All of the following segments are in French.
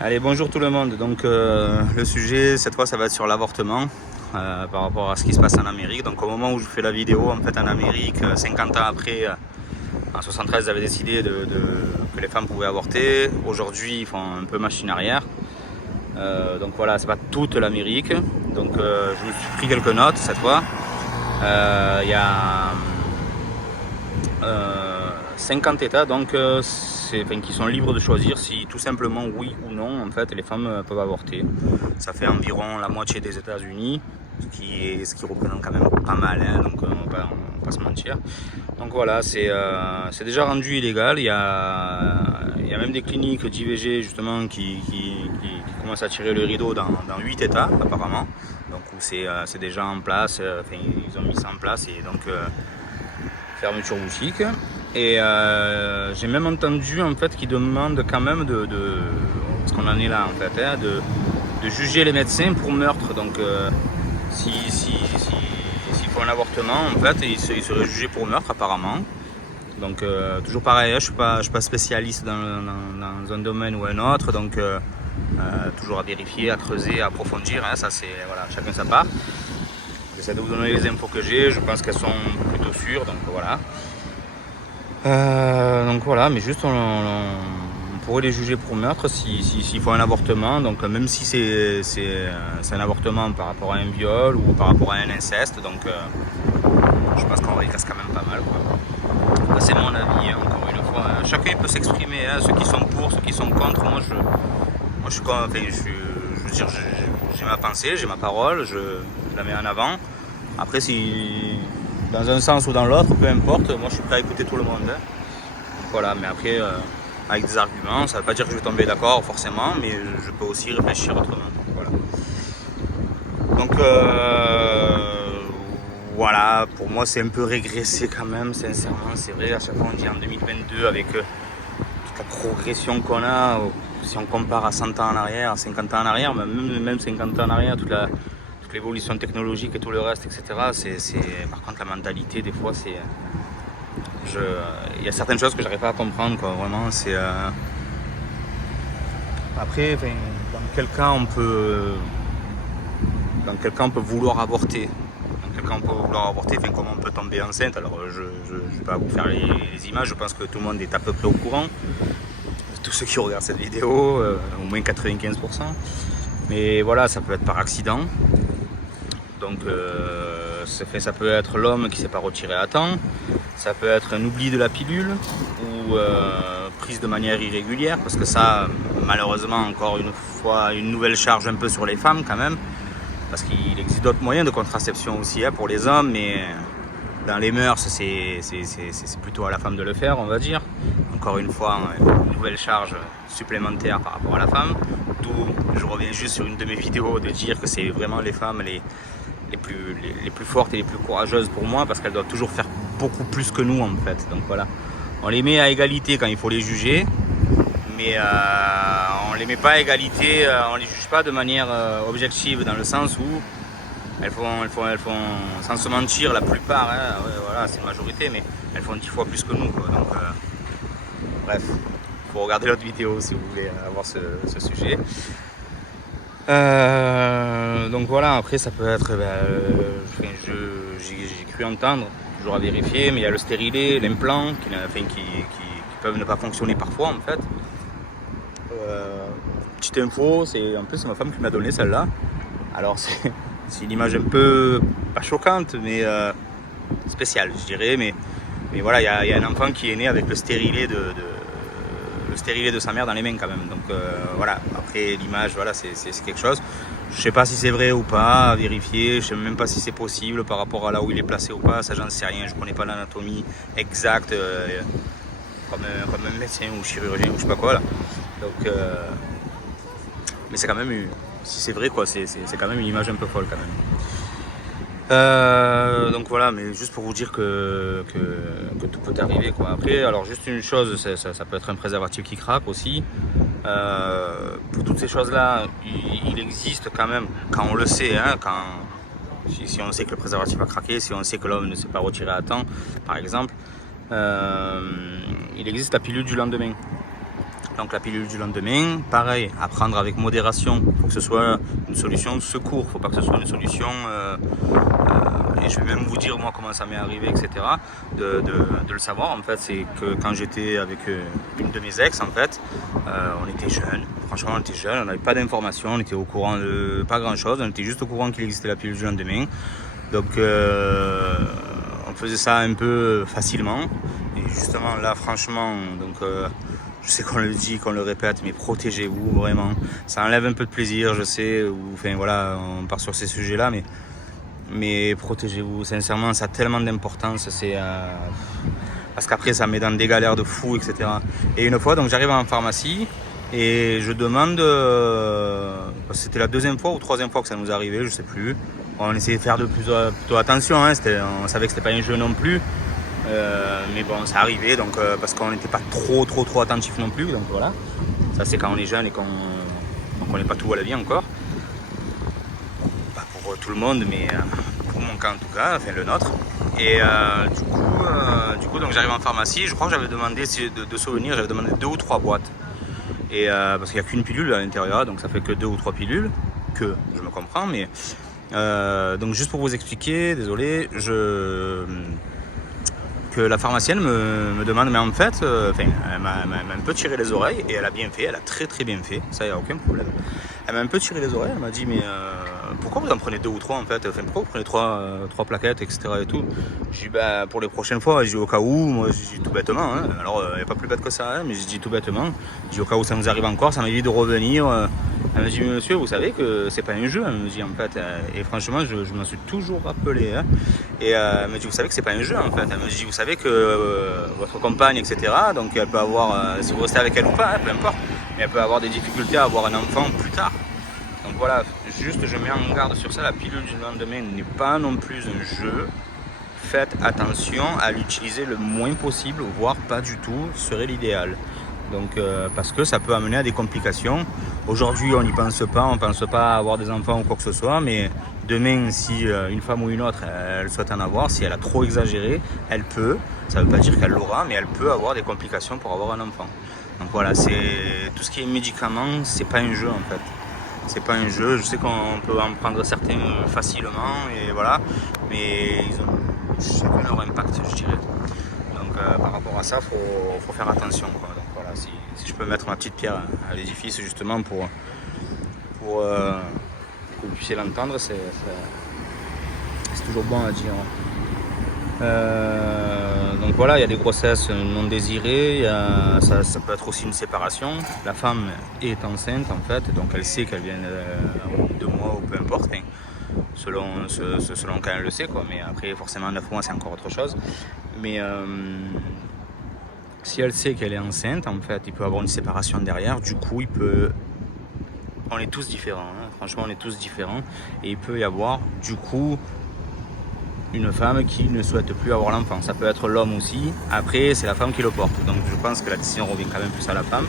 Allez, bonjour tout le monde. Donc le sujet cette fois ça va être sur l'avortement par rapport à ce qui se passe en Amérique. Donc au moment où je fais la vidéo, en fait en Amérique, 50 ans après, en 73 ils avaient décidé que les femmes pouvaient avorter. Aujourd'hui ils font un peu machine arrière. Donc voilà, c'est pas toute l'Amérique. Donc je me suis pris quelques notes cette fois. Il y a 50 États donc qui sont libres de choisir si tout simplement oui ou non en fait les femmes peuvent avorter. Ça fait environ la moitié des États-Unis, ce qui représente quand même pas mal, hein, donc on va pas se mentir. Donc voilà, c'est déjà rendu illégal. Il y a même des cliniques d'IVG justement qui commencent à tirer le rideau dans 8 États apparemment. Donc où c'est déjà en place, ils ont mis ça en place et donc fermeture boutique. Et j'ai même entendu en fait qu'ils demandent quand même parce qu'on en est là en fait, hein, de juger les médecins pour meurtre. Donc s'il faut un avortement en fait, ils seraient jugés pour meurtre apparemment. Donc toujours pareil, hein, je suis pas spécialiste dans un domaine ou un autre, donc toujours à vérifier, à creuser, à approfondir, hein, ça c'est voilà, chacun sa part. J'essaie de vous donner les infos que j'ai, je pense qu'elles sont plutôt sûres, donc voilà. Donc voilà, mais juste on pourrait les juger pour meurtre s'il faut un avortement. Donc même si c'est un avortement par rapport à un viol ou par rapport à un inceste, donc je pense qu'on regresse quand même pas mal, quoi. Ça, c'est mon avis, hein, encore une fois. Hein. Chacun peut s'exprimer, hein, ceux qui sont pour, ceux qui sont contre. Moi je suis comme, je veux dire, j'ai ma pensée, j'ai ma parole, je la mets en avant. Après si dans un sens ou dans l'autre, peu importe, moi je suis prêt à écouter tout le monde. Hein. Voilà, mais après, avec des arguments, ça ne veut pas dire que je vais tomber d'accord forcément, mais je peux aussi réfléchir autrement. Voilà. Donc voilà, pour moi c'est un peu régressé quand même, sincèrement, c'est vrai, à chaque fois on dit en 2022 avec toute la progression qu'on a, si on compare à 100 ans en arrière, à 50 ans en arrière, même 50 ans en arrière, toute l'évolution technologique et tout le reste, etc. Par contre, la mentalité, des fois, il y a certaines choses que j'arrive pas à comprendre, quoi. Vraiment, Après, dans quel cas on peut vouloir avorter. Dans quel cas on peut vouloir avorter, comment on peut tomber enceinte. Alors, je vais pas vous faire les images, je pense que tout le monde est à peu près au courant. Tous ceux qui regardent cette vidéo, au moins 95%. Mais voilà, ça peut être par accident. Donc ça peut être l'homme qui ne s'est pas retiré à temps, ça peut être un oubli de la pilule ou prise de manière irrégulière, parce que ça, malheureusement, encore une fois, une nouvelle charge un peu sur les femmes quand même, parce qu'il existe d'autres moyens de contraception aussi, hein, pour les hommes, mais dans les mœurs, c'est plutôt à la femme de le faire, on va dire. Encore une fois, une nouvelle charge supplémentaire par rapport à la femme, d'où je reviens juste sur une de mes vidéos de dire que c'est vraiment les femmes les plus fortes et les plus courageuses pour moi, parce qu'elles doivent toujours faire beaucoup plus que nous en fait. Donc voilà, on les met à égalité quand il faut les juger, mais on les met pas à égalité, on les juge pas de manière objective, dans le sens où elles font sans se mentir la plupart, hein, ouais, voilà, c'est une majorité, mais elles font 10 fois plus que nous, quoi. Donc bref, faut regarder l'autre vidéo si vous voulez avoir ce sujet. Donc voilà, après ça peut être, j'ai cru entendre, toujours à vérifier, mais il y a le stérilet, l'implant qui peuvent ne pas fonctionner parfois en fait. Petite info, en plus c'est ma femme qui m'a donné celle-là. Alors c'est une image un peu, pas choquante, mais spéciale je dirais, mais voilà, il y a un enfant qui est né avec le stérilet de sa mère dans les mains quand même. Donc voilà, après l'image, voilà, c'est quelque chose. Je sais pas si c'est vrai ou pas, à vérifier. Je sais même pas si c'est possible par rapport à là où il est placé ou pas. Ça, j'en sais rien. Je connais pas l'anatomie exacte comme un médecin ou chirurgien ou je sais pas quoi là. Donc mais c'est quand même, si c'est vrai quoi, c'est quand même une image un peu folle quand même. Donc voilà, mais juste pour vous dire que tout peut arriver, quoi. Après, alors juste une chose, ça peut être un préservatif qui craque aussi. Pour toutes ces choses-là, il existe quand même, quand on le sait, hein, si on sait que le préservatif a craqué, si on sait que l'homme ne s'est pas retiré à temps, par exemple, il existe la pilule du lendemain. Donc la pilule du lendemain, pareil, à prendre avec modération. Il faut que ce soit une solution de secours, il ne faut pas que ce soit une solution... et je vais même vous dire moi comment ça m'est arrivé, etc. De le savoir en fait, c'est que quand j'étais avec une de mes ex en fait, on était jeunes, franchement on était jeunes, on n'avait pas d'informations, on était au courant de pas grand chose, on était juste au courant qu'il existait la pilule du lendemain. Donc on faisait ça un peu facilement. Et justement là franchement, donc je sais qu'on le dit, qu'on le répète, mais protégez-vous vraiment. Ça enlève un peu de plaisir, je sais, ou enfin voilà, on part sur ces sujets-là, mais protégez-vous. Sincèrement, ça a tellement d'importance, parce qu'après ça met dans des galères de fou, etc. Et une fois, donc j'arrive en pharmacie et je demande, c'était la deuxième fois ou troisième fois que ça nous arrivait, je sais plus. On essayait de faire plutôt attention, hein, on savait que c'était pas un jeu non plus. Mais bon, ça arrivait, donc parce qu'on n'était pas trop attentif non plus, donc voilà. Ça c'est quand on est jeune et qu'on connaît pas tout à la vie encore. Pas pour tout le monde, mais pour mon cas en tout cas, enfin le nôtre. Et du coup donc j'arrive en pharmacie, je crois que j'avais demandé, de souvenir, j'avais demandé 2 ou 3 boîtes. Et parce qu'il n'y a qu'une pilule à l'intérieur, donc ça fait que 2 ou 3 pilules, que je me comprends, mais donc juste pour vous expliquer, désolé, que la pharmacienne me demande, mais en fait, elle m'a un peu tiré les oreilles, et elle a bien fait, elle a très bien fait, ça y a aucun problème. Elle m'a un peu tiré les oreilles, elle m'a dit, mais pourquoi vous en prenez 2 ou 3 en fait, enfin pourquoi vous prenez 3 plaquettes, etc. et tout. Je dis, bah, pour les prochaines fois, je dis au cas où, moi je dis tout bêtement, hein. Alors il n'y a pas plus bête que ça, hein, mais je dis tout bêtement, je dis au cas où ça nous arrive encore, ça m'évite de revenir. Elle me dit, monsieur, vous savez que c'est pas un jeu, elle me dit en fait, et franchement je m'en suis toujours rappelé, hein. Et elle me dit, vous savez que c'est pas un jeu en fait, elle me dit, vous savez que votre compagne, etc., donc elle peut avoir, si vous restez avec elle ou pas, hein, peu importe, mais elle peut avoir des difficultés à avoir un enfant plus tard. Donc voilà, juste je mets en garde sur ça, la pilule du lendemain n'est pas non plus un jeu. Faites attention à l'utiliser le moins possible, voire pas du tout, serait l'idéal. Donc parce que ça peut amener à des complications. Aujourd'hui on n'y pense pas, on ne pense pas à avoir des enfants ou quoi que ce soit, mais demain si une femme ou une autre elle souhaite en avoir, si elle a trop exagéré, elle peut, ça ne veut pas dire qu'elle l'aura, mais elle peut avoir des complications pour avoir un enfant. Donc voilà, c'est tout ce qui est médicaments, c'est pas un jeu en fait. C'est pas un jeu, je sais qu'on peut en prendre certains facilement, et voilà, mais ils ont chacun leur impact, je dirais. Donc par rapport à ça, faut faire attention, quoi. Donc voilà, si je peux mettre ma petite pierre à l'édifice justement pour que vous puissiez l'entendre, c'est toujours bon à dire. Donc voilà, il y a des grossesses non désirées, ça peut être aussi une séparation. La femme est enceinte en fait, donc elle sait qu'elle vient de mois ou peu importe, hein, selon quand elle le sait, quoi. Mais après forcément 9 mois c'est encore autre chose. Mais si elle sait qu'elle est enceinte, en fait, il peut avoir une séparation derrière, du coup on est tous différents, hein. Franchement on est tous différents, et il peut y avoir du coup une femme qui ne souhaite plus avoir l'enfant. Ça peut être l'homme aussi, après c'est la femme qui le porte, donc je pense que la décision revient quand même plus à la femme,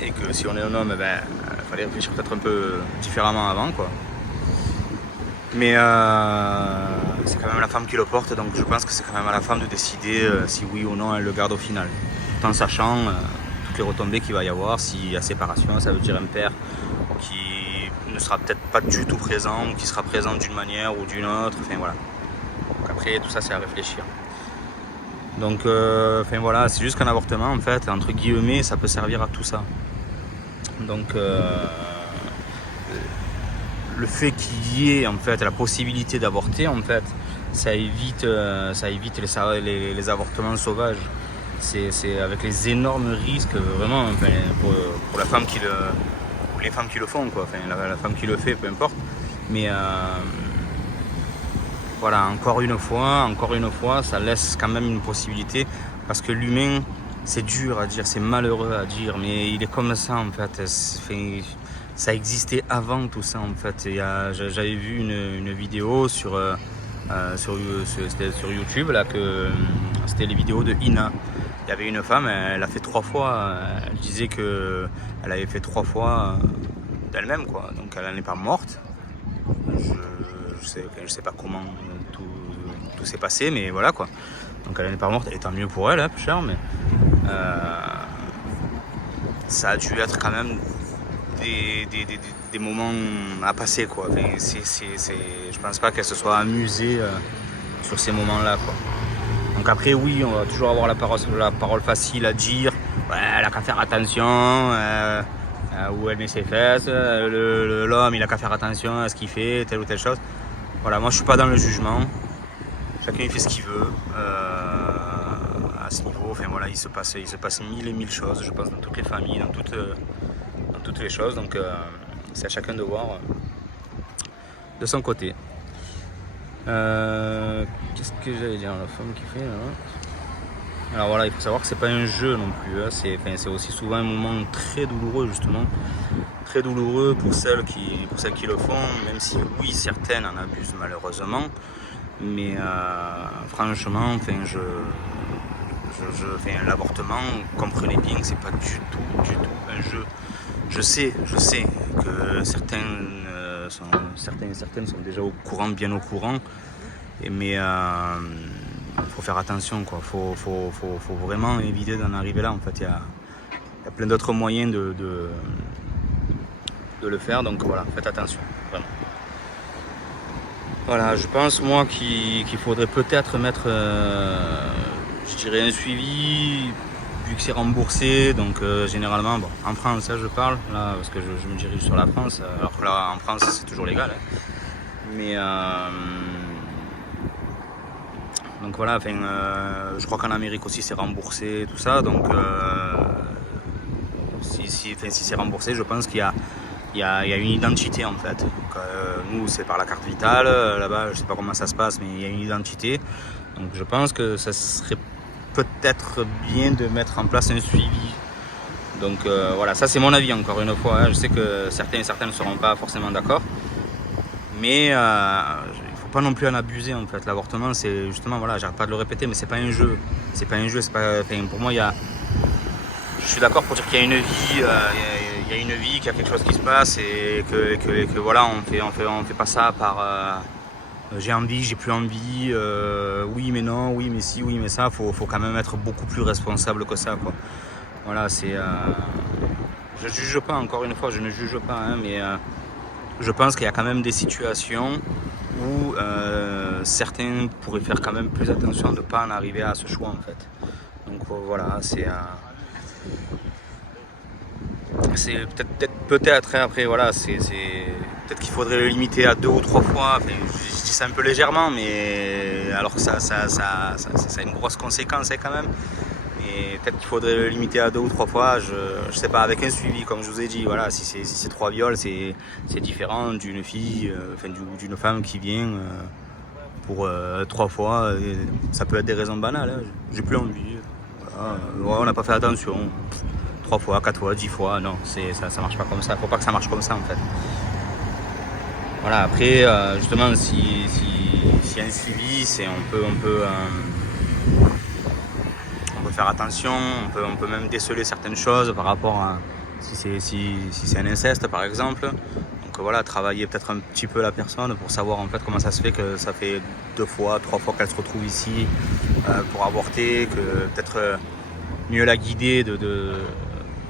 et que si on est un homme, il fallait réfléchir peut-être un peu différemment avant, quoi. Mais c'est quand même la femme qui le porte, donc je pense que c'est quand même à la femme de décider si oui ou non elle le garde au final, tout en sachant toutes les retombées qu'il va y avoir. S'il y a séparation, ça veut dire un père qui ne sera peut-être pas du tout présent, ou qui sera présent d'une manière ou d'une autre, enfin voilà. Donc après tout ça c'est à réfléchir. Donc enfin voilà, c'est juste qu'un avortement en fait, entre guillemets, ça peut servir à tout ça. Donc le fait qu'il y ait en fait la possibilité d'avorter, en fait, ça évite les avortements sauvages. C'est avec les énormes risques vraiment, enfin, pour la femme ou les femmes qui le font, quoi. Enfin, la femme qui le fait, peu importe. Mais voilà, encore une fois, ça laisse quand même une possibilité, parce que l'humain, c'est dur à dire, c'est malheureux à dire, mais il est comme ça en fait. Ça existait avant tout ça en fait. J'avais vu une vidéo sur YouTube là, que c'était les vidéos de Ina. Il y avait une femme, elle a fait 3 fois, elle disait que elle avait fait 3 fois d'elle-même, quoi. Donc elle n'est pas morte. Je sais pas comment tout s'est passé, mais voilà, quoi. Donc elle n'est pas morte, et tant mieux pour elle, hein, cher, mais ça a dû être quand même des moments à passer, quoi. Enfin, je pense pas qu'elle se soit amusée sur ces moments-là, quoi. Donc après, oui, on va toujours avoir la parole facile à dire. Ouais, elle a qu'à faire attention, où elle met ses fesses, l'homme il a qu'à faire attention à ce qu'il fait, telle ou telle chose. Voilà, moi je suis pas dans le jugement. Chacun il fait ce qu'il veut. À ce niveau, enfin voilà, il se passe mille et mille choses, je pense, dans toutes les familles, dans toutes les choses. Donc c'est à chacun de voir de son côté. Qu'est-ce que j'allais dire, la femme qui fait là. Alors voilà, il faut savoir que c'est pas un jeu non plus, hein. C'est aussi souvent un moment très douloureux, justement, très douloureux pour celles qui le font, même si oui, certaines en abusent malheureusement, mais franchement, l'avortement, comprenez bien que c'est pas du tout un jeu. Je sais que certaines sont déjà au courant, bien au courant, mais faut faire attention, quoi. Faut vraiment éviter d'en arriver là. En fait, il y a plein d'autres moyens de le faire, donc voilà, faites attention, vraiment. Voilà, je pense moi qu'il faudrait peut-être mettre, je dirais, un suivi, vu que c'est remboursé, donc généralement, bon, en France, hein, je parle, là, parce que je me dirige sur la France, alors que là, en France, c'est toujours légal, hein. Mais donc voilà, enfin, je crois qu'en Amérique aussi c'est remboursé, tout ça, donc si c'est remboursé, je pense qu'il y a une identité en fait. Donc, nous c'est par la carte vitale, là-bas je sais pas comment ça se passe, mais il y a une identité. Donc je pense que ça serait peut-être bien de mettre en place un suivi. Donc voilà, ça c'est mon avis encore une fois, hein. Je sais que certains et certaines ne seront pas forcément d'accord, mais pas non plus en abuser en fait. L'avortement, c'est justement, voilà, j'arrête pas de le répéter, mais c'est pas un jeu, c'est pas, enfin, pour moi je suis d'accord pour dire qu'il y a une vie, il y a une vie, qu'il y a quelque chose qui se passe, et que voilà, on fait pas ça par j'ai envie, j'ai plus envie, oui mais non, oui mais si, oui mais ça. Faut quand même être beaucoup plus responsable que ça, quoi. Voilà, je juge pas, encore une fois, je ne juge pas, hein, mais je pense qu'il y a quand même des situations où certains pourraient faire quand même plus attention de ne pas en arriver à ce choix, en fait. Donc voilà, c'est peut-être après, voilà, peut-être qu'il faudrait le limiter à 2 ou 3 fois. Enfin, je dis ça un peu légèrement, mais alors que ça a une grosse conséquence, hein, quand même. Et peut-être qu'il faudrait le limiter à 2 ou 3 fois, je sais pas, avec un suivi, comme je vous ai dit. Voilà, si c'est 3 viols, c'est différent d'une fille, d'une femme qui vient pour 3 fois. Ça peut être des raisons banales, hein. J'ai plus envie. Voilà, on n'a pas fait attention. 3 fois, 4 fois, 10 fois, non, ça marche pas comme ça. Faut pas que ça marche comme ça, en fait. Voilà, après, justement, s'il y a un suivi, on peut faire attention, on peut même déceler certaines choses par rapport à si c'est un inceste, par exemple. Donc voilà, travailler peut-être un petit peu la personne pour savoir en fait comment ça se fait que ça fait 2 fois, 3 fois qu'elle se retrouve ici pour avorter, que peut-être mieux la guider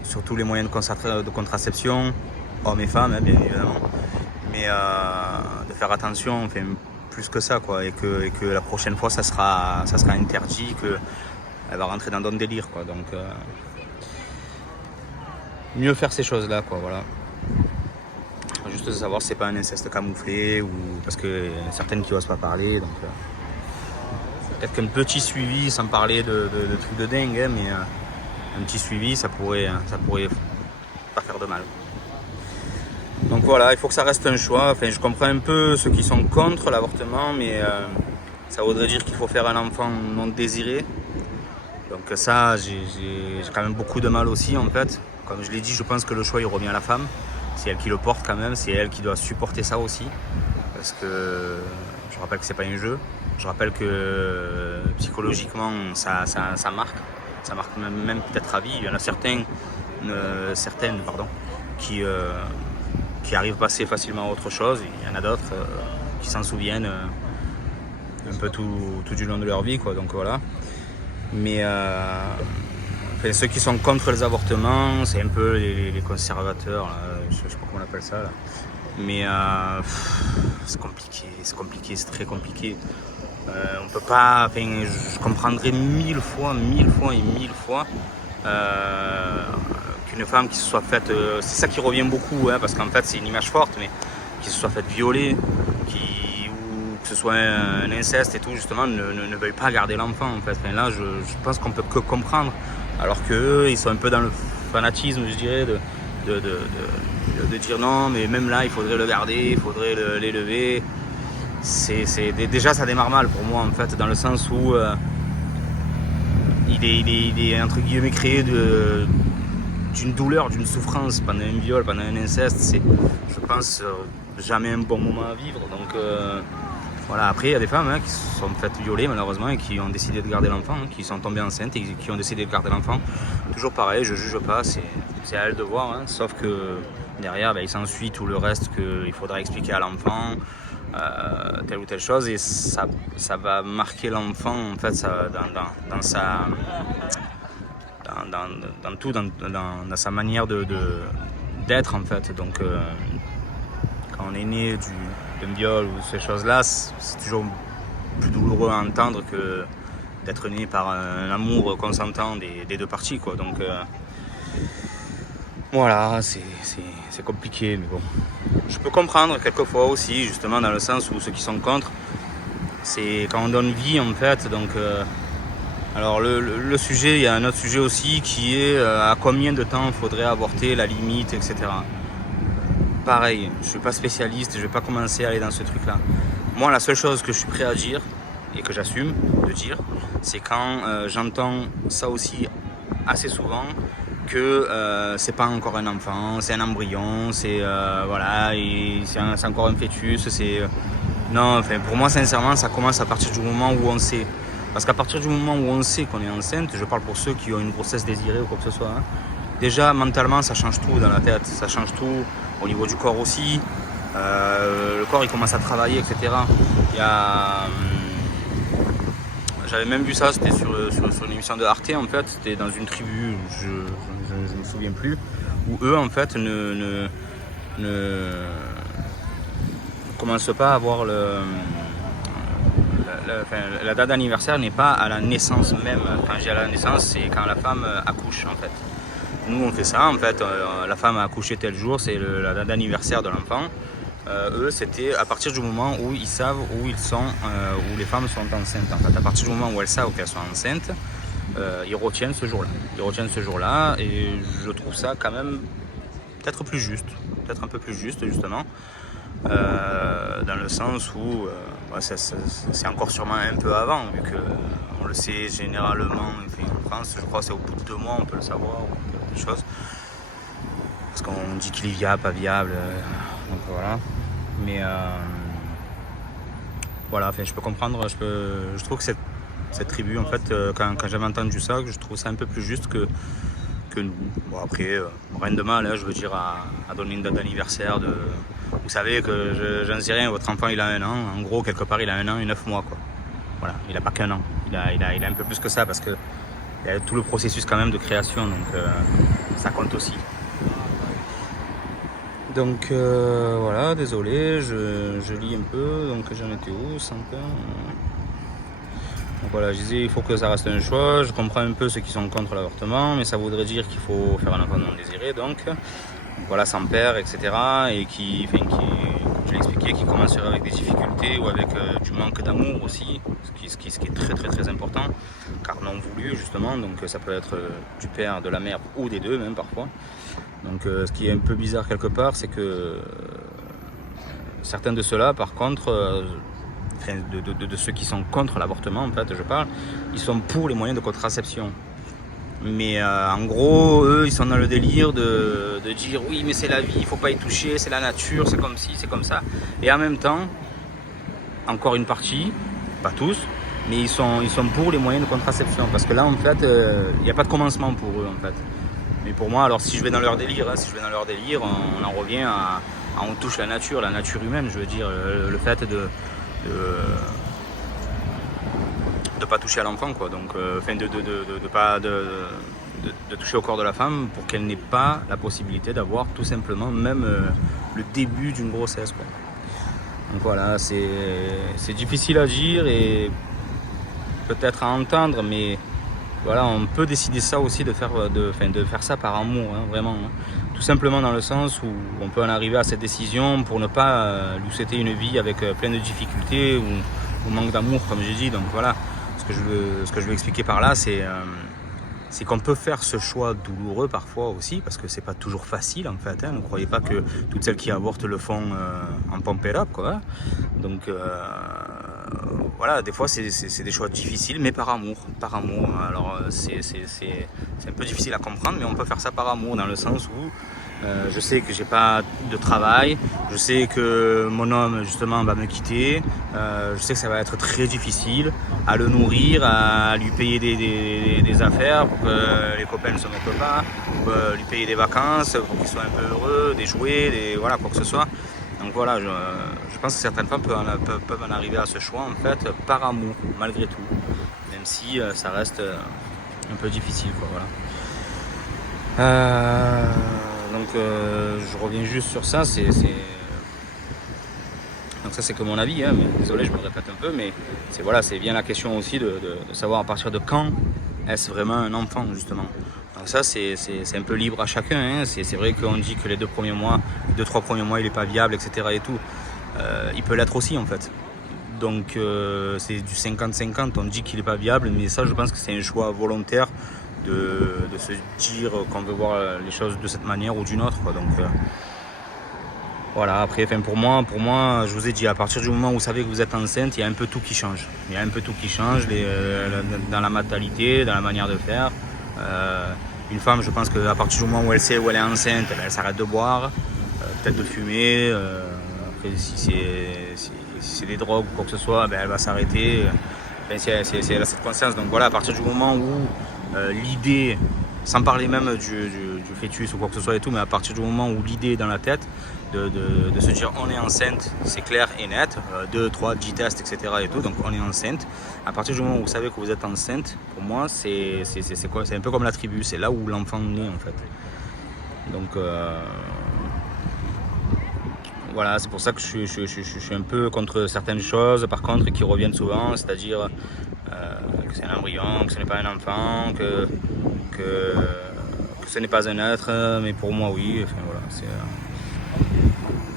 sur tous les moyens de contraception, hommes et femmes, hein, bien évidemment, mais de faire attention, enfin, plus que ça, quoi, et que la prochaine fois ça sera interdit, elle va rentrer dans d'autres délires, quoi. Donc mieux faire ces choses là, quoi, voilà. Juste de savoir si c'est pas un inceste camouflé, ou parce que y a certaines qui osent pas parler, donc peut-être qu'un petit suivi, sans parler de trucs de dingue, hein, mais un petit suivi, ça pourrait pas faire de mal. Donc voilà, il faut que ça reste un choix. Enfin, je comprends un peu ceux qui sont contre l'avortement, mais ça voudrait dire qu'il faut faire un enfant non désiré. Donc ça, j'ai quand même beaucoup de mal aussi, en fait. Comme je l'ai dit, je pense que le choix il revient à la femme. C'est elle qui le porte quand même, c'est elle qui doit supporter ça aussi. Parce que je rappelle que c'est pas un jeu. Je rappelle que psychologiquement ça marque. Ça marque même peut-être à vie. Il y en a certaines qui arrivent à passer facilement à autre chose. Il y en a d'autres qui s'en souviennent un peu tout du long de leur vie, quoi. Donc voilà. Mais Enfin, ceux qui sont contre les avortements, c'est un peu les conservateurs, là, je sais pas comment on appelle ça. Là. Mais c'est compliqué, c'est très compliqué. On peut pas, enfin, je comprendrais mille fois qu'une femme qui se soit faite, c'est ça qui revient beaucoup, hein, parce qu'en fait c'est une image forte, mais qui se soit faite violer, ou que ce soit un inceste et tout, justement, ne veuille pas garder l'enfant. En fait. Enfin, là, je pense qu'on peut que comprendre, alors qu'eux, ils sont un peu dans le fanatisme, je dirais, de dire non, mais même là, il faudrait le garder, il faudrait l'élever. Déjà, ça démarre mal pour moi, en fait, dans le sens où il est entre guillemets créé d'une douleur, d'une souffrance pendant un viol, pendant un inceste. C'est, je pense, jamais un bon moment à vivre. Donc voilà. Après, il y a des femmes qui se sont faites violer malheureusement et qui ont décidé de garder l'enfant, qui sont tombées enceintes et qui ont décidé de garder l'enfant. Toujours pareil, je juge pas, c'est à elles de voir. Sauf que derrière, il s'ensuit tout le reste qu'il faudra expliquer à l'enfant. Telle ou telle chose, et ça va marquer l'enfant en fait dans sa manière d'être en fait. Donc quand on est né d'un viol ou ces choses là, c'est toujours plus douloureux à entendre que d'être né par un amour consentant des deux parties, quoi. Donc voilà, c'est compliqué, mais bon. Je peux comprendre quelquefois aussi, justement, dans le sens où ceux qui sont contre, c'est quand on donne vie, en fait. Donc, alors, le sujet, il y a un autre sujet aussi qui est à combien de temps il faudrait avorter, la limite, etc. Pareil, je ne suis pas spécialiste, je ne vais pas commencer à aller dans ce truc-là. Moi, la seule chose que je suis prêt à dire, et que j'assume de dire, c'est quand j'entends ça aussi assez souvent, que c'est pas encore un enfant, c'est un embryon, c'est voilà, c'est encore un fœtus, non, enfin pour moi sincèrement ça commence à partir du moment où on sait. Parce qu'à partir du moment où on sait qu'on est enceinte, je parle pour ceux qui ont une grossesse désirée ou quoi que ce soit, déjà mentalement ça change tout dans la tête, ça change tout au niveau du corps aussi, le corps il commence à travailler, etc. Il y a j'avais même vu ça, c'était sur une émission de Arte en fait, c'était dans une tribu, je me souviens plus, où eux en fait ne commencent pas à avoir la date d'anniversaire n'est pas à la naissance même. Quand je dis à la naissance, c'est quand la femme accouche en fait. Nous on fait ça en fait, la femme a accouché tel jour, c'est la date d'anniversaire de l'enfant. Eux, c'était à partir du moment où ils savent où ils sont, où les femmes sont enceintes. En fait, à partir du moment où elles savent qu'elles sont enceintes, ils retiennent ce jour-là. Ils retiennent ce jour-là, et je trouve ça quand même peut-être plus juste, peut-être un peu plus juste justement, dans le sens où c'est encore sûrement un peu avant, vu que on le sait généralement. Enfin, en France, je crois que c'est au bout de 2 mois, on peut le savoir, ou quelque chose. Parce qu'on dit qu'il est viable, pas viable, donc voilà. Mais voilà, enfin, je peux comprendre, je trouve que cette tribu, en fait, quand j'avais entendu ça, je trouve ça un peu plus juste que nous. Bon, après, rien de mal, je veux dire, à donner une date d'anniversaire de... Vous savez que j'en sais rien, votre enfant il a 1 an, en gros, quelque part il a 1 an et 9 mois, quoi. Voilà, il n'a pas qu'1 an, il a un peu plus que ça, parce que il y a tout le processus quand même de création, donc ça compte aussi. Donc voilà, désolé, je lis un peu, donc j'en étais où, 100 ans. Donc voilà, je disais, il faut que ça reste un choix, je comprends un peu ceux qui sont contre l'avortement, mais ça voudrait dire qu'il faut faire un enfant non désiré, donc voilà, sans père, etc. Et comme je l'ai expliqué, qui commencerait avec des difficultés ou avec du manque d'amour aussi, ce qui est très très très important, car non voulu justement, donc ça peut être du père, de la mère ou des deux même parfois. Donc ce qui est un peu bizarre quelque part, c'est que certains de ceux-là, par contre, de ceux qui sont contre l'avortement, en fait, je parle, ils sont pour les moyens de contraception. Mais en gros, eux, ils sont dans le délire de dire oui, mais c'est la vie, il ne faut pas y toucher, c'est la nature, c'est comme ci, c'est comme ça. Et en même temps, encore une partie, pas tous, mais ils sont pour les moyens de contraception. Parce que là, en fait, il n'y a pas de commencement pour eux, en fait. Mais pour moi, alors si je vais dans leur délire, on en revient à on touche la nature humaine, je veux dire, le fait de pas toucher à l'enfant, quoi. Donc, de de toucher au corps de la femme pour qu'elle n'ait pas la possibilité d'avoir tout simplement même le début d'une grossesse, quoi. Donc voilà, c'est difficile à dire et peut-être à entendre, mais voilà, on peut décider ça aussi de faire ça par amour, hein, vraiment, hein. Tout simplement dans le sens où on peut en arriver à cette décision pour ne pas lui souhaiter une vie avec plein de difficultés ou manque d'amour, comme j'ai dit. Donc voilà, ce que je veux expliquer par là, c'est qu'on peut faire ce choix douloureux parfois aussi, parce que c'est pas toujours facile en fait, hein. Ne croyez pas que toutes celles qui avortent le font en pump it up, quoi, hein. Donc voilà, des fois c'est des choix difficiles, mais par amour. Alors c'est un peu difficile à comprendre, mais on peut faire ça par amour, dans le sens où je sais que j'ai pas de travail, je sais que mon homme justement va me quitter, je sais que ça va être très difficile à le nourrir, à lui payer des affaires pour que les copains ne se moquent pas, pour lui payer des vacances, pour qu'il soit un peu heureux, des jouets, voilà, quoi que ce soit. Donc voilà, je pense que certaines femmes peuvent en arriver à ce choix en fait par amour, malgré tout, même si ça reste un peu difficile, quoi, voilà. Donc je reviens juste sur ça, donc ça c'est que mon avis, hein, mais désolé, je me répète un peu, mais c'est bien la question aussi de savoir à partir de quand est-ce vraiment un enfant, justement. Donc ça c'est un peu libre à chacun, hein. C'est vrai qu'on dit que les 2-3 premiers mois il n'est pas viable, etc. et tout. Il peut l'être aussi en fait. Donc c'est du 50-50, on dit qu'il n'est pas viable, mais ça je pense que c'est un choix volontaire de se dire qu'on veut voir les choses de cette manière ou d'une autre, quoi. Donc voilà, après pour moi, je vous ai dit, à partir du moment où vous savez que vous êtes enceinte, il y a un peu tout qui change. Il y a un peu tout qui change dans la mentalité, dans la manière de faire. Une femme, je pense qu'à partir du moment où elle sait où elle est enceinte, elle s'arrête de boire, peut-être de fumer. Après, si c'est des drogues ou quoi que ce soit, elle va s'arrêter. Elle a cette conscience. Donc voilà, à partir du moment où l'idée, sans parler même du fœtus ou quoi que ce soit et tout, mais à partir du moment où l'idée est dans la tête de se dire on est enceinte, c'est clair et net, 2, 3, 10 tests, etc. et tout, donc on est enceinte. À partir du moment où vous savez que vous êtes enceinte, pour moi c'est un peu comme la tribu, c'est là où l'enfant naît en fait. Donc voilà, c'est pour ça que je suis un peu contre certaines choses, par contre, qui reviennent souvent, c'est-à-dire que c'est un embryon, que ce n'est pas un enfant, que ce n'est pas un être, mais pour moi oui. Enfin, voilà,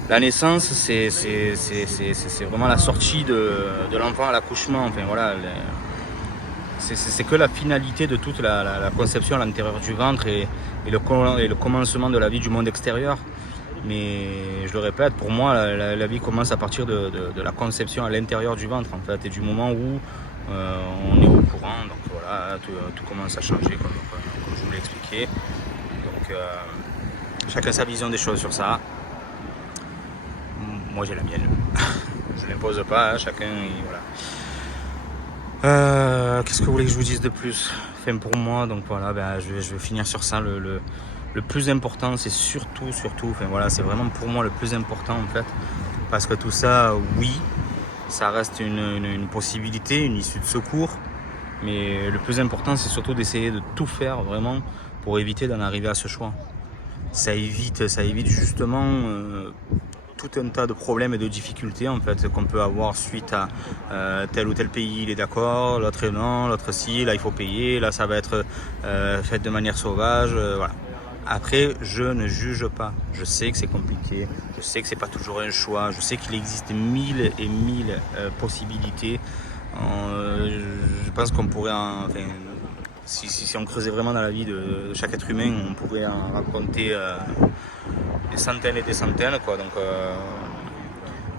la naissance, c'est vraiment la sortie de l'enfant à l'accouchement. Enfin, voilà, c'est que la finalité de toute la conception à l'intérieur du ventre et le commencement de la vie du monde extérieur. Mais je le répète, pour moi, la vie commence à partir de la conception à l'intérieur du ventre, en fait, et du moment où on est au courant. Donc voilà, tout commence à changer, comme je vous l'ai expliqué. Donc chacun sa vision des choses sur ça. Moi j'ai la mienne. Je ne l'impose pas, hein, chacun, voilà. Qu'est-ce que vous voulez que je vous dise de plus? Enfin, pour moi, donc voilà, je vais finir sur ça. Le plus important, c'est surtout, enfin voilà, c'est vraiment pour moi le plus important en fait, parce que tout ça, oui, ça reste une possibilité, une issue de secours, mais le plus important, c'est surtout d'essayer de tout faire vraiment pour éviter d'en arriver à ce choix. Ça évite justement tout un tas de problèmes et de difficultés en fait qu'on peut avoir suite à tel ou tel pays il est d'accord, l'autre non, l'autre si, là il faut payer, là ça va être fait de manière sauvage, voilà. Après, je ne juge pas. Je sais que c'est compliqué. Je sais que c'est pas toujours un choix. Je sais qu'il existe mille et mille possibilités. Je pense qu'on pourrait, si on creusait vraiment dans la vie de chaque être humain, on pourrait en raconter des centaines et des centaines, quoi. Donc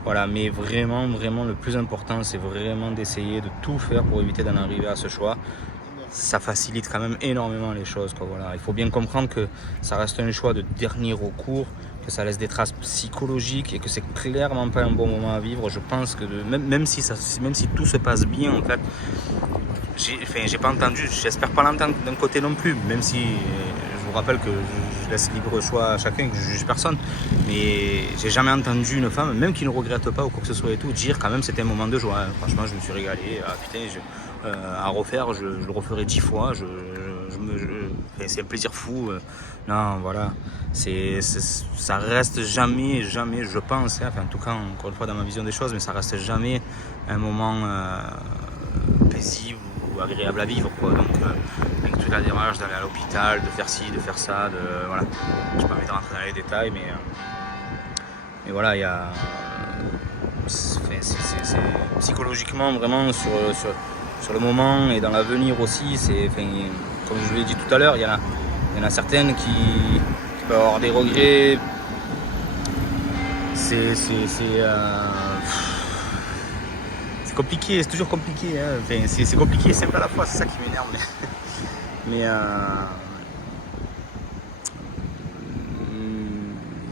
voilà. Mais vraiment, le plus important, c'est vraiment d'essayer de tout faire pour éviter d'en arriver à ce choix. Ça facilite quand même énormément les choses, quoi, voilà. Il faut bien comprendre que ça reste un choix de dernier recours, que ça laisse des traces psychologiques et que c'est clairement pas un bon moment à vivre. Je pense que même si tout se passe bien en fait, j'ai pas entendu, j'espère pas l'entendre d'un côté non plus, même si je vous rappelle que je laisse libre choix à chacun, que je juge personne, mais j'ai jamais entendu une femme, même qui ne regrette pas ou quoi que ce soit et tout, dire quand même c'était un moment de joie. Franchement, je me suis régalé, putain, à refaire, je le referai 10 fois, je c'est un plaisir fou. Non, voilà, ça reste jamais, je pense, hein, enfin, en tout cas, encore une fois, dans ma vision des choses, mais ça reste jamais un moment paisible ou agréable à vivre, quoi. Donc, avec toute la démarche d'aller à l'hôpital, de faire ci, de faire ça, voilà. Je n'ai pas envie de rentrer dans les détails, mais voilà, il y a. C'est psychologiquement, vraiment, sur le moment et dans l'avenir aussi, comme je vous l'ai dit tout à l'heure, il y en a certaines qui peuvent avoir des regrets. C'est compliqué, c'est toujours compliqué, hein. Enfin, c'est compliqué et simple à la fois, c'est ça qui m'énerve. Mais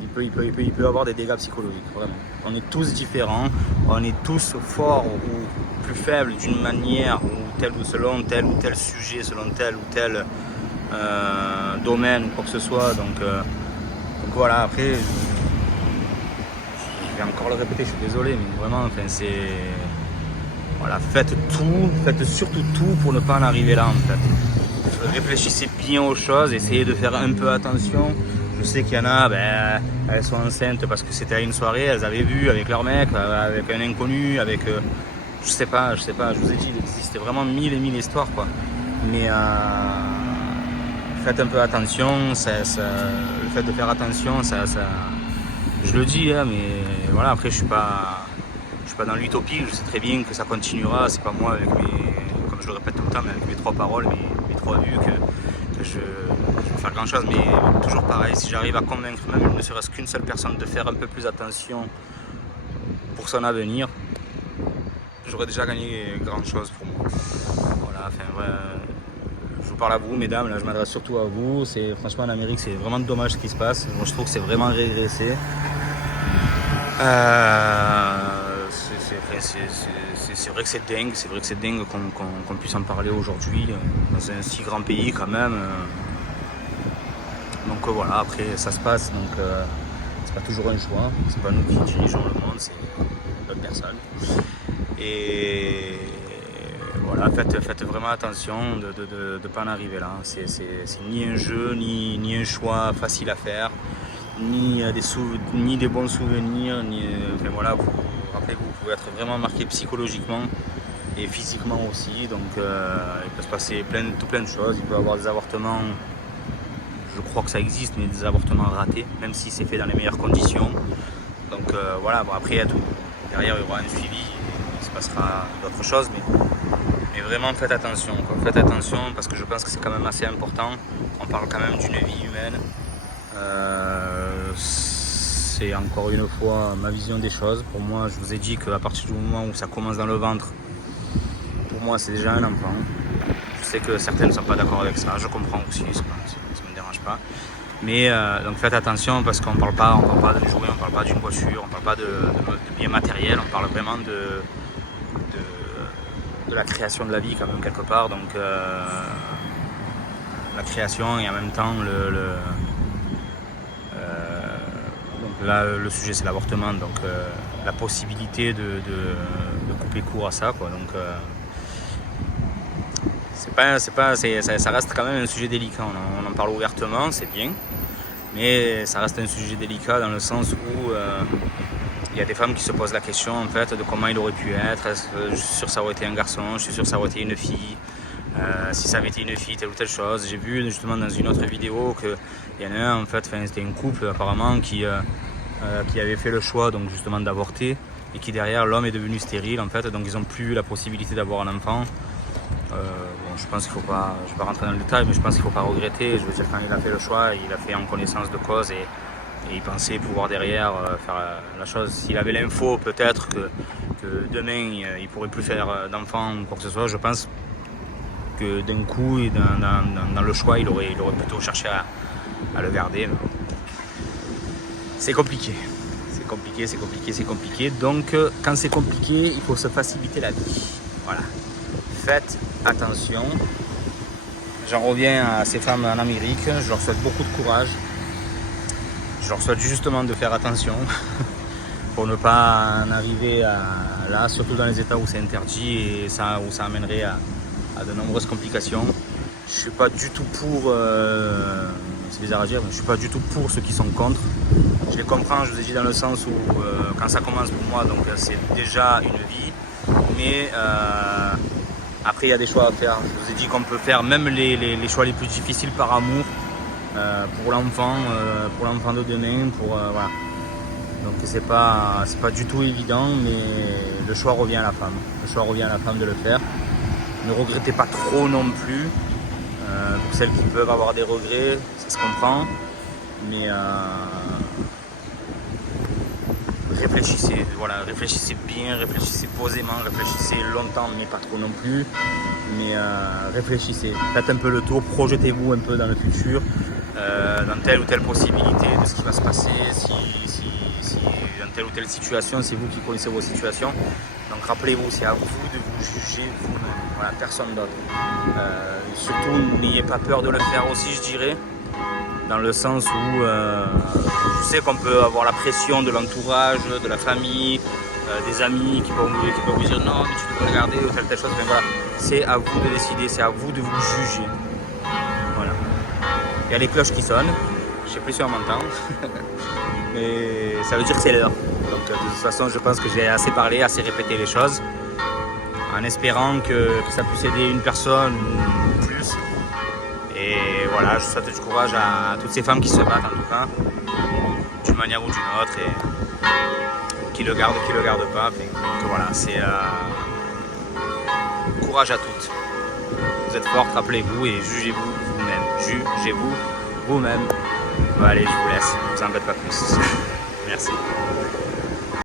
il peut y avoir des dégâts psychologiques, vraiment. On est tous différents, on est tous forts ou plus faibles d'une manière, ou selon tel ou tel sujet, selon tel ou tel domaine, quoi que ce soit. Donc voilà, après, je vais encore le répéter, je suis désolé, mais vraiment, enfin, voilà, faites surtout tout pour ne pas en arriver là, en fait. Réfléchissez bien aux choses, essayez de faire un peu attention. Je sais qu'il y en a, elles sont enceintes parce que c'était à une soirée, elles avaient vu avec leur mec, avec un inconnu, avec... je sais pas, je vous ai dit, il existe vraiment mille et mille histoires, quoi. Mais faites un peu attention, le fait de faire attention, je le dis, hein, mais voilà, après je suis pas dans l'utopie, je sais très bien que ça continuera, c'est pas moi comme je le répète tout le temps, mais avec mes 3 paroles, mes 3 vues que je vais faire grand chose, mais toujours pareil, si j'arrive à convaincre même ne serait-ce qu'une seule personne de faire un peu plus attention pour son avenir, j'aurais déjà gagné grand chose pour moi. Voilà, enfin, je vous parle à vous, mesdames, là je m'adresse surtout à vous. Franchement, en Amérique, c'est vraiment dommage ce qui se passe. Moi, je trouve que c'est vraiment régressé. C'est vrai que c'est dingue qu'on puisse en parler aujourd'hui dans un si grand pays quand même. Donc voilà, après ça se passe, donc c'est pas toujours un choix, c'est pas nous qui dirigeons le monde, c'est d'autres personnes. Et voilà, faites vraiment attention de ne pas en arriver là. C'est ni un jeu, ni un choix facile à faire, ni des bons souvenirs, enfin voilà, rappelez que vous pouvez être vraiment marqué psychologiquement et physiquement aussi, donc il peut se passer tout plein de choses, il peut y avoir des avortements, je crois que ça existe, mais des avortements ratés, même si c'est fait dans les meilleures conditions. Donc voilà, bon, après derrière il y aura un suivi, il se passera d'autres choses, mais vraiment faites attention, quoi. Faites attention parce que je pense que c'est quand même assez important, on parle quand même d'une vie humaine. C'est encore une fois ma vision des choses. Pour moi, je vous ai dit qu'à partir du moment où ça commence dans le ventre, pour moi c'est déjà un enfant. Je sais que certains ne sont pas d'accord avec ça, je comprends aussi, ça ne me dérange pas. Mais donc faites attention parce qu'on ne parle pas d'un jouet, on ne parle pas d'une voiture, on ne parle pas de biens matériels, on parle vraiment de la création de la vie quand même quelque part. Donc la création et en même temps donc là le sujet c'est l'avortement, donc la possibilité de couper court à ça, quoi. Donc ça reste quand même un sujet délicat, on en parle ouvertement, c'est bien, mais ça reste un sujet délicat dans le sens où il y a des femmes qui se posent la question en fait de comment il aurait pu être. Je suis sûr que ça aurait été un garçon, je suis sûr que ça aurait été une fille, si ça avait été une fille, telle ou telle chose. J'ai vu justement dans une autre vidéo qu'il y en a un en fait, c'était un couple apparemment qui avait fait le choix donc justement d'avorter et qui derrière l'homme est devenu stérile en fait, donc ils n'ont plus la possibilité d'avoir un enfant. Bon, je pense qu'il faut pas, je ne vais pas rentrer dans le détail, mais je pense qu'il ne faut pas regretter. Je veux dire, quand il a fait le choix, il a fait en connaissance de cause et il pensait pouvoir derrière faire la chose. S'il avait l'info peut-être que demain il ne pourrait plus faire d'enfant ou quoi que ce soit, je pense que d'un coup dans le choix il aurait plutôt cherché à le garder. C'est compliqué. C'est compliqué. Donc quand c'est compliqué, il faut se faciliter la vie. Voilà. Faites attention. J'en reviens à ces femmes en Amérique. Je leur souhaite beaucoup de courage. Je leur souhaite justement de faire attention pour ne pas en arriver là, surtout dans les états où c'est interdit et où ça amènerait à de nombreuses complications. Je Je suis pas du tout pour, c'est bizarre à dire, mais je suis pas du tout pour ceux qui sont contre. Je les comprends, je vous ai dit dans le sens où quand ça commence pour moi, donc c'est déjà une vie, mais après il y a des choix à faire. Je vous ai dit qu'on peut faire même les choix les plus difficiles par amour pour l'enfant de demain, voilà. Donc c'est pas du tout évident, mais le choix revient à la femme. Le choix revient à la femme de le faire. Ne regrettez pas trop non plus. Pour celles qui peuvent avoir des regrets, ça se comprend. Mais réfléchissez, voilà, réfléchissez bien, réfléchissez posément, réfléchissez longtemps, mais pas trop non plus. Mais réfléchissez, faites un peu le tour, projetez-vous un peu dans le futur, dans telle ou telle possibilité de ce qui va se passer, si dans telle ou telle situation, c'est vous qui connaissez vos situations. Donc rappelez-vous, c'est à vous de vous juger vous-même, voilà, personne d'autre. Surtout, n'ayez pas peur de le faire aussi, je dirais. Dans le sens où je sais qu'on peut avoir la pression de l'entourage, de la famille, des amis qui peuvent vous dire non mais tu devrais regarder ou telle chose, mais voilà, c'est à vous de décider, c'est à vous de vous juger. Voilà. Il y a les cloches qui sonnent, je sais plus si on m'entend, mais ça veut dire que c'est l'heure. Donc de toute façon je pense que j'ai assez parlé, assez répété les choses, en espérant que ça puisse aider une personne ou plus. Et voilà, je souhaite du courage à toutes ces femmes qui se battent en tout cas, d'une manière ou d'une autre, et qui le gardent pas. Donc voilà, c'est courage à toutes. Vous êtes fortes, rappelez-vous, et jugez-vous vous-même. Jugez-vous vous-même. Bon, allez, je vous laisse, je vous embête pas plus. Merci.